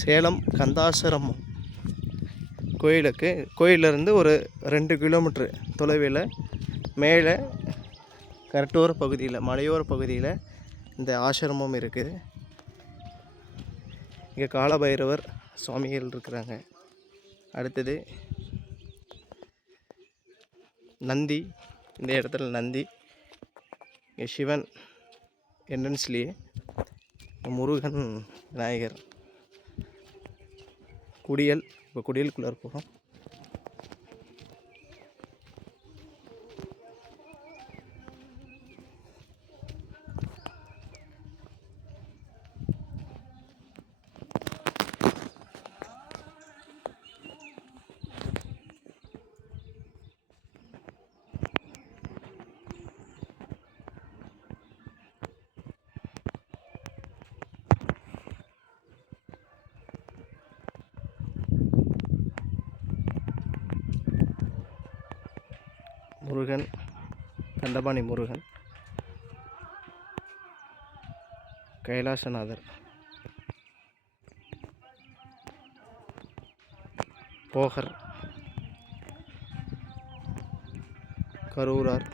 சேலம் கந்தாசிரமம் கோயிலுக்கு கோயிலிருந்து ஒரு ரெண்டு கிலோமீட்ரு தொலைவில் மேலே கரட்டோர பகுதியில் மலையோர பகுதியில் இந்த ஆசிரமம் இருக்குது. இங்கே காலபைரவர் சுவாமிகள் இருக்கிறாங்க. அடுத்தது நந்தி இந்த இடத்துல நந்தி. இங்கே சிவன் என்ட்ரன்ஸ்லேயே முருகன் விநாயகர் குடியல் இப்போ குடியலுக்குள்ளே போகிறோம் முருகன் தண்டபாணி முருகன் கைலாசநாதர். போகர் கரூரார்.